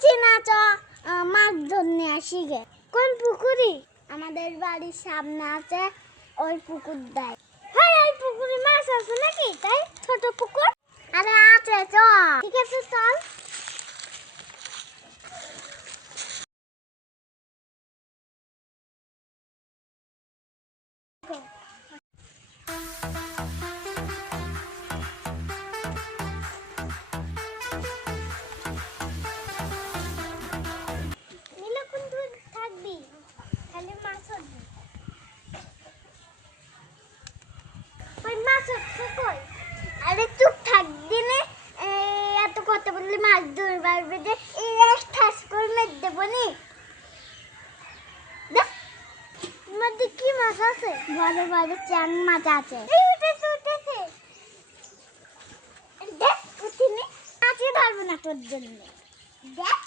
বুঝছি না, চ মাছ ধরতে আসি গে। কোন পুকুরি? আমাদের বাড়ির সামনে আছে ওই পুকুর দেয়। হ্যাঁ, এই পুকুরে মাছ আছে নাকি? তাই ছোট পুকুর? আরে আছে, চ। ঠিক আছে, চল। নীলা, কোন তুই থাকবি? খালি মাছ ধরবি। ওই মাছ হচ্ছে কই? আরে চুপ থাক দিনে। এত কথা বললে মাছ ধরে পারবে যে ঠাস করে মেরে দেবো নি। দেখ, মধ্যে কি মাছ আছে? বড় বড় চ্যাং মাছ আছে। এই উঠেছে উঠেছে। দেখ উঠিনি, মাছই ধরবো না তোর জন্য। দেখ